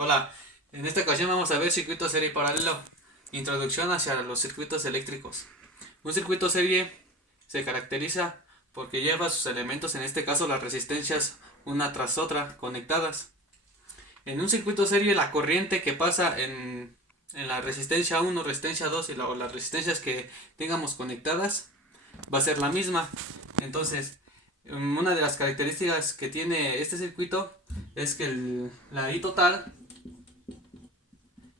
Hola, en esta ocasión vamos a ver circuito serie y paralelo. Introducción hacia los circuitos eléctricos. Un circuito serie se caracteriza porque lleva sus elementos, en este caso las resistencias, una tras otra, conectadas. En un circuito serie la corriente que pasa en la resistencia 1, resistencia 2 o las resistencias que tengamos conectadas va a ser la misma. Entonces, una de las características que tiene este circuito es que la I total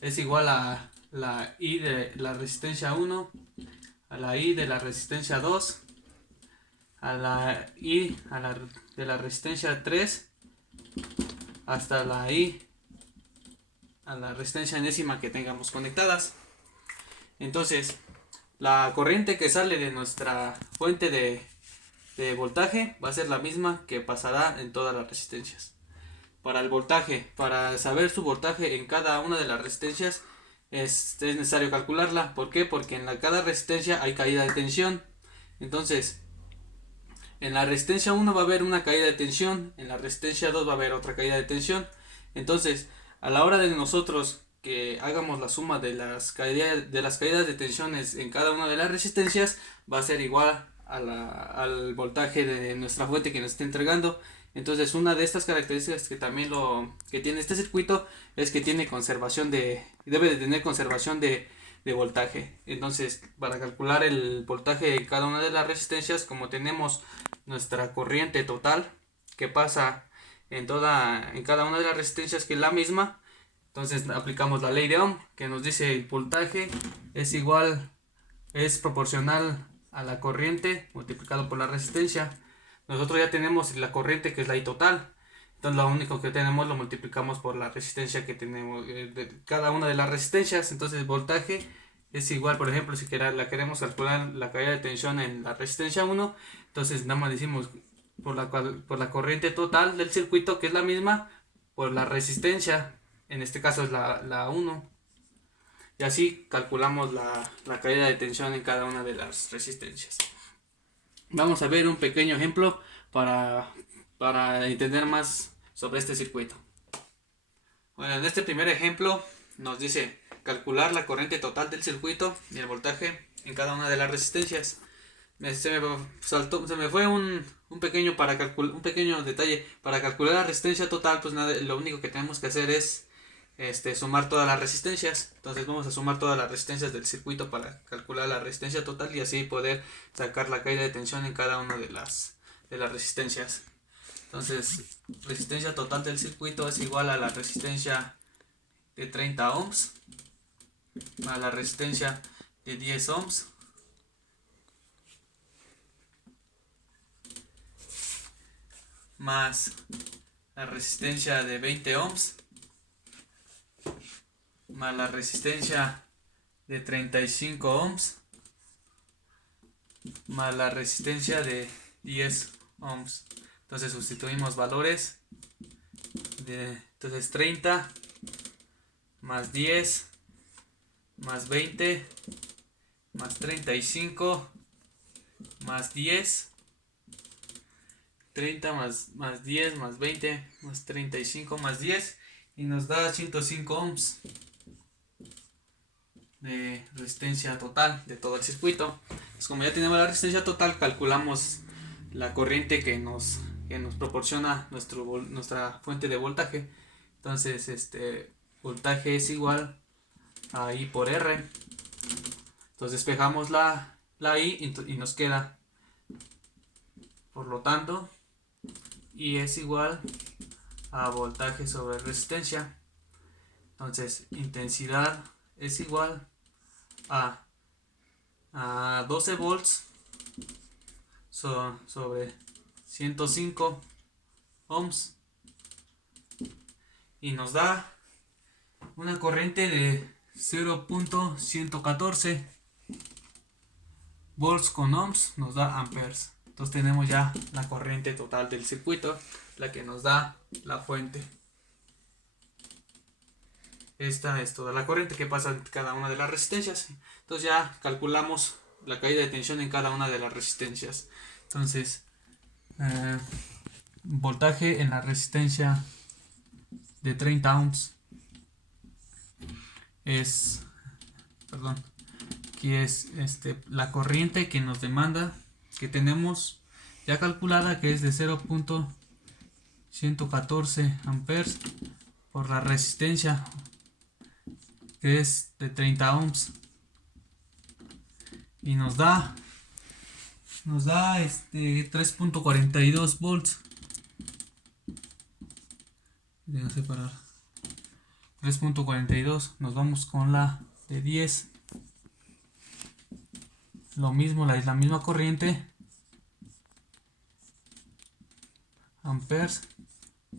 es igual a la I de la resistencia 1, a la I de la resistencia 2, a la I de la resistencia 3, hasta la I a la resistencia enésima que tengamos conectadas. Entonces, la corriente que sale de nuestra fuente de voltaje va a ser la misma que pasará en todas las resistencias. Para el voltaje, para saber su voltaje en cada una de las resistencias, es necesario calcularla. ¿Por qué? Porque en cada resistencia hay caída de tensión. Entonces, en la resistencia 1 va a haber una caída de tensión, en la resistencia 2 va a haber otra caída de tensión. Entonces, a la hora de nosotros que hagamos la suma de las caídas de tensiones en cada una de las resistencias, va a ser igual al voltaje de nuestra fuente que nos está entregando. Entonces, una de estas características que también que tiene este circuito es que tiene debe de tener conservación de voltaje. Entonces, para calcular el voltaje de cada una de las resistencias, como tenemos nuestra corriente total que pasa en cada una de las resistencias, que es la misma, entonces aplicamos la ley de Ohm, que nos dice el voltaje es proporcional a la corriente multiplicado por la resistencia. Nosotros ya tenemos la corriente, que es la I total. Entonces lo único que tenemos lo multiplicamos por la resistencia que tenemos de cada una de las resistencias. Entonces el voltaje es igual, por ejemplo, si la queremos calcular la caída de tensión en la resistencia 1, entonces nada más decimos por la corriente total del circuito, que es la misma, por la resistencia, en este caso es la 1. Y así calculamos la caída de tensión en cada una de las resistencias. Vamos a ver un pequeño ejemplo para entender más sobre este circuito. Bueno, en este primer ejemplo nos dice calcular la corriente total del circuito y el voltaje en cada una de las resistencias. Se me fue un un pequeño detalle. Para calcular la resistencia total, pues nada, lo único que tenemos que hacer es sumar todas las resistencias. Entonces vamos a sumar todas las resistencias del circuito para calcular la resistencia total y así poder sacar la caída de tensión en cada una de las resistencias. Entonces, resistencia total del circuito es igual a la resistencia de 30 ohms a la resistencia de 10 ohms más la resistencia de 20 ohms más la resistencia de 35 ohms más la resistencia de 10 ohms. Entonces sustituimos valores entonces 30 más 10 más 20 más 35 más 10, 30 más 10 más 20 más 35 más 10, y nos da 105 ohms de resistencia total de todo el circuito. Pues como ya tenemos la resistencia total, calculamos la corriente que nos proporciona nuestra fuente de voltaje. Entonces voltaje es igual a I por R. Entonces despejamos la I y nos queda, por lo tanto, I es igual a voltaje sobre resistencia. Entonces intensidad es igual a 12 volts sobre 105 ohms, y nos da una corriente de 0.114 volts con ohms, nos da amperes. Entonces tenemos ya la corriente total del circuito, la que nos da la fuente. Esta es toda la corriente que pasa en cada una de las resistencias. Entonces ya calculamos la caída de tensión en cada una de las resistencias. Entonces, voltaje en la resistencia de 30 ohms es, perdón, aquí es la corriente que nos demanda, que tenemos ya calculada, que es de 0.114 amperes por la resistencia, que es de 30 ohms, y nos da 3.42 volts. Voy a separar 3.42. Nos vamos con la de 10. Lo mismo, la misma corriente, amperes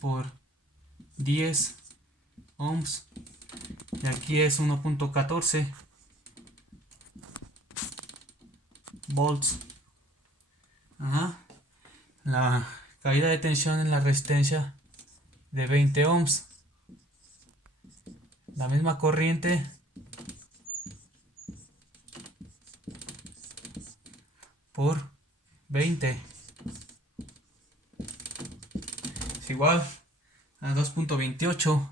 por 10 ohms, y aquí es 1.14 volts. La caída de tensión en la resistencia de 20 ohms, la misma corriente por 20 es igual a 2.28.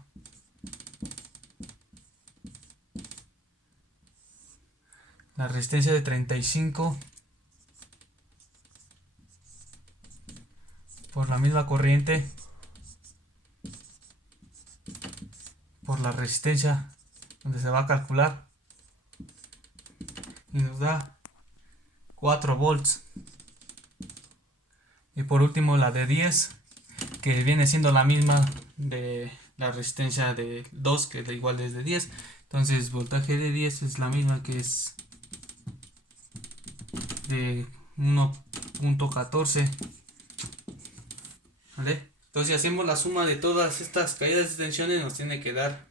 La resistencia de 35 por la misma corriente por la resistencia donde se va a calcular, y nos da 4 volts. Y por último la de 10, que viene siendo la misma de la resistencia de 2, que da igual desde 10. Entonces voltaje de 10 es la misma, que es de 1.14. ¿Vale? Entonces, si hacemos la suma de todas estas caídas de tensiones, nos tiene que dar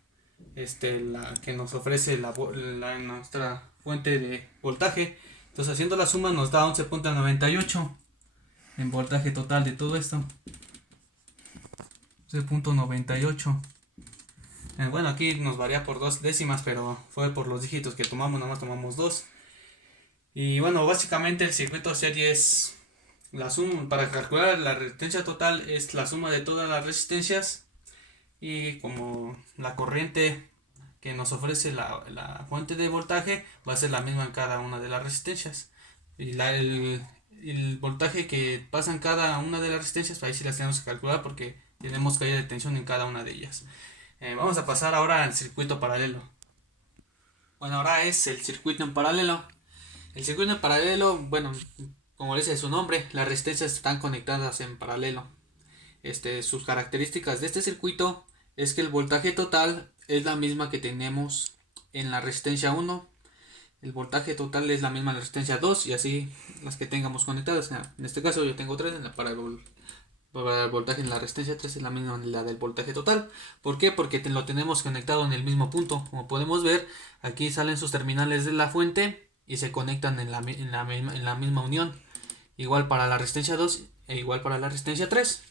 la que nos ofrece nuestra fuente de voltaje. Entonces, haciendo la suma nos da 11.98 en voltaje total de todo esto. 11.98. Bueno, aquí nos varía por 2 décimas, pero fue por los dígitos que tomamos, nada más tomamos 2. Y bueno, básicamente el circuito serie es la suma. Para calcular la resistencia total es la suma de todas las resistencias, y como la corriente que nos ofrece la fuente de voltaje va a ser la misma en cada una de las resistencias, y el voltaje que pasa en cada una de las resistencias, ahí sí las tenemos que calcular porque tenemos caída de tensión en cada una de ellas. Vamos a pasar ahora al circuito paralelo. Bueno, ahora es el circuito en paralelo. El circuito en paralelo, bueno, como dice su nombre, las resistencias están conectadas en paralelo. Sus características de este circuito es que el voltaje total es la misma que tenemos en la resistencia 1. El voltaje total es la misma en la resistencia 2, y así las que tengamos conectadas. En este caso yo tengo 3, para el voltaje en la resistencia 3 es la misma en la del voltaje total. ¿Por qué? Porque lo tenemos conectado en el mismo punto. Como podemos ver, aquí salen sus terminales de la fuente y se conectan en la misma unión. Igual para la resistencia 2 e igual para la resistencia 3.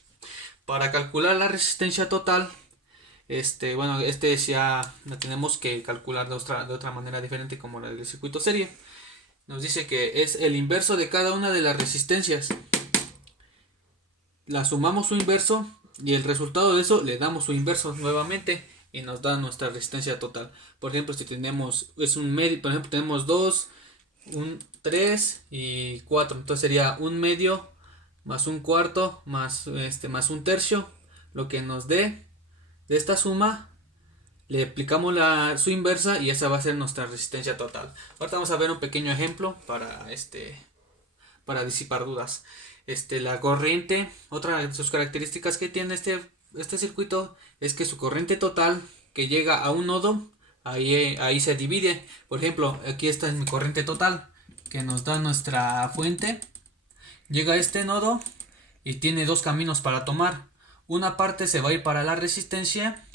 Para calcular la resistencia total, ya la tenemos que calcular de otra manera diferente, como la del circuito serie. Nos dice que es el inverso de cada una de las resistencias. La sumamos su inverso y el resultado de eso le damos su inverso nuevamente y nos da nuestra resistencia total. Por ejemplo, si tenemos un medio, por ejemplo, tenemos 2, 3 y 4, entonces sería un medio más un cuarto más un tercio. Lo que nos dé de esta suma le aplicamos su inversa y esa va a ser nuestra resistencia total. Ahorita vamos a ver un pequeño ejemplo para disipar dudas. La corriente, otra de sus características que tiene este circuito es que su corriente total que llega a un nodo, ahí se divide. Por ejemplo, aquí esta es mi corriente total que nos da nuestra fuente. Llega a este nodo y tiene dos caminos para tomar. Una parte se va a ir para la resistencia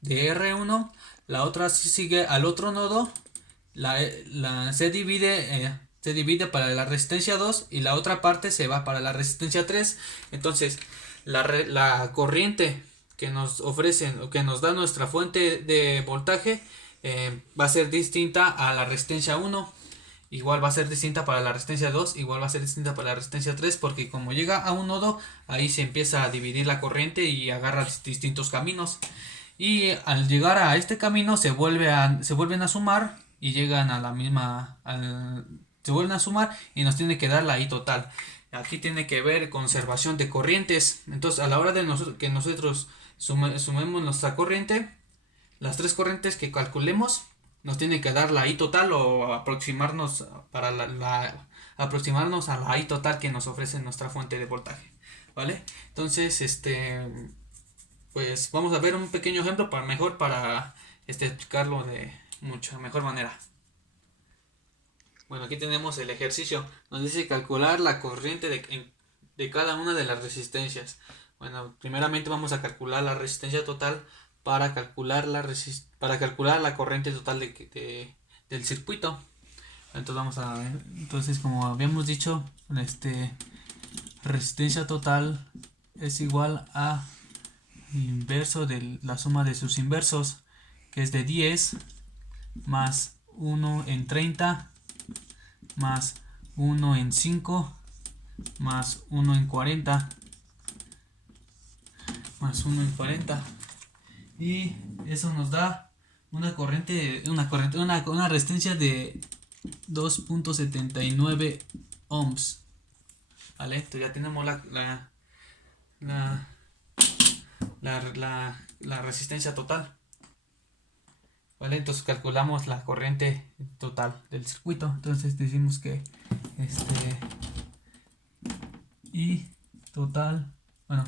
de R1, la otra sigue al otro nodo, se divide para la resistencia 2 y la otra parte se va para la resistencia 3. Entonces la corriente que nos ofrecen o que nos da nuestra fuente de voltaje va a ser distinta a la resistencia 1. Igual va a ser distinta para la resistencia 2, igual va a ser distinta para la resistencia 3, porque como llega a un nodo, ahí se empieza a dividir la corriente y agarra distintos caminos. Y al llegar a este camino se vuelven a sumar y llegan a la misma, se vuelven a sumar y nos tiene que dar la I total. Aquí tiene que ver conservación de corrientes. Entonces a la hora de que nosotros sumemos nuestra corriente, las tres corrientes que calculemos nos tiene que dar la I total o aproximarnos para aproximarnos a la I total que nos ofrece nuestra fuente de voltaje, ¿vale? Entonces, pues vamos a ver un pequeño ejemplo para explicarlo de mucha mejor manera. Bueno, aquí tenemos el ejercicio. Nos dice calcular la corriente de cada una de las resistencias. Bueno, primeramente vamos a calcular la resistencia total para calcular la corriente total del circuito. Entonces vamos a ver. Entonces, como habíamos dicho, resistencia total es igual a inverso de la suma de sus inversos, que es de 10 más 1 en 30 más 1 en 5 más 1 en 40 más 1 en 40, y eso nos da una resistencia de 2.79 ohms. Vale, entonces ya tenemos la resistencia total. Vale, entonces calculamos la corriente total del circuito. Entonces decimos que I total, bueno,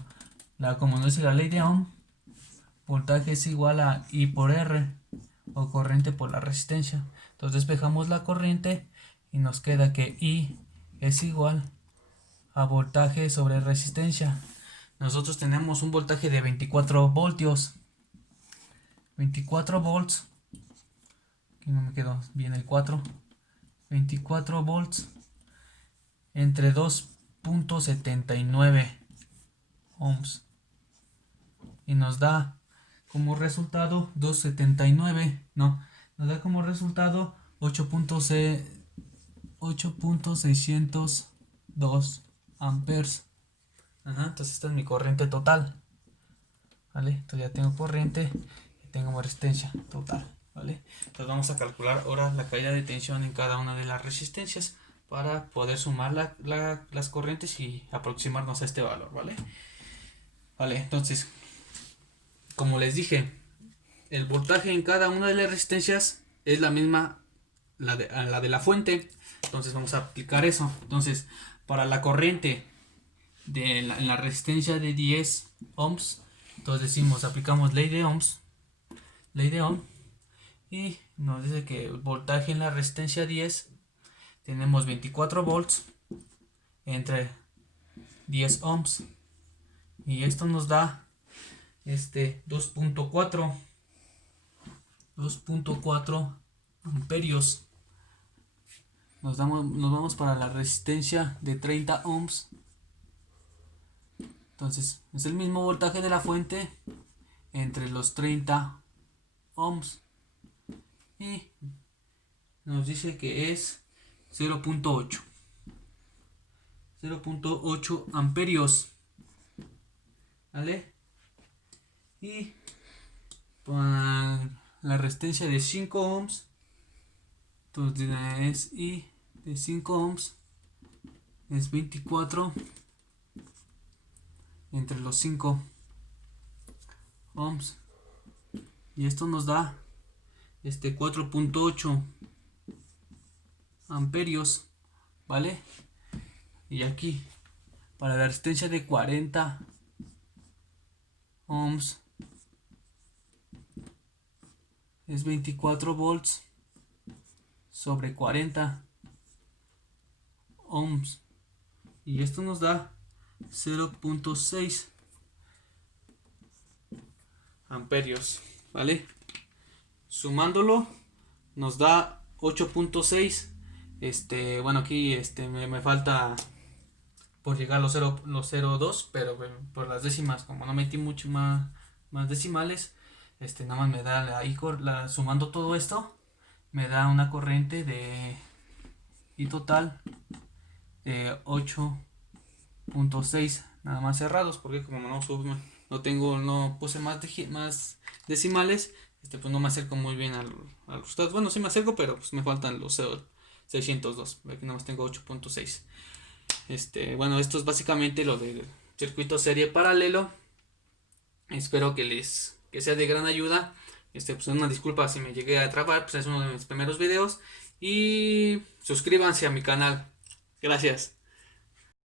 como no es la ley de Ohm, voltaje es igual a I por R, o corriente por la resistencia. Entonces despejamos la corriente y nos queda que I es igual a voltaje sobre resistencia. Nosotros tenemos un voltaje de 24 voltios. 24 volts. Aquí no me quedó bien el 4. 24 volts entre 2.79 ohms. Y nos da como resultado 279. No, nos da como resultado 8.602 amperes. Entonces esta es mi corriente total. ¿Vale? Entonces ya tengo corriente y tengo resistencia total. ¿Vale? Entonces vamos a calcular ahora la caída de tensión en cada una de las resistencias para poder sumar las corrientes y aproximarnos a este valor. ¿Vale? Vale, entonces, como les dije, el voltaje en cada una de las resistencias es la misma la de la fuente. Entonces vamos a aplicar eso. Entonces, para la corriente en la resistencia de 10 ohms, entonces decimos, aplicamos ley de Ohm, y nos dice que el voltaje en la resistencia 10 tenemos 24 volts entre 10 ohms, y esto nos da 2.4 amperios. Nos vamos para la resistencia de 30 ohms. Entonces es el mismo voltaje de la fuente entre los 30 ohms, y nos dice que es 0.8 amperios. ¿Vale? Y para la resistencia de 5 ohms, entonces es I de 5 ohms es 24 entre los 5 ohms, y esto nos da 4.8 amperios. ¿Vale? Y aquí para la resistencia de 40 ohms es 24 volts sobre 40 ohms, y esto nos da 0.6 amperios. ¿Vale? Sumándolo nos da 8.6. Bueno, aquí me falta por llegar a los 0.2, pero por las décimas, como no metí mucho más decimales, nada más me da sumando todo esto, me da una corriente de I total de 8.6, nada más cerrados, porque como no no puse más decimales, pues no me acerco muy bien a los datos. Bueno, sí me acerco, pero pues me faltan los 602. Aquí nada más tengo 8.6. Bueno, esto es básicamente lo del circuito serie paralelo. Espero que sea de gran ayuda. Pues una disculpa si me llegué a trabar, pues es uno de mis primeros videos. Y suscríbanse a mi canal. Gracias.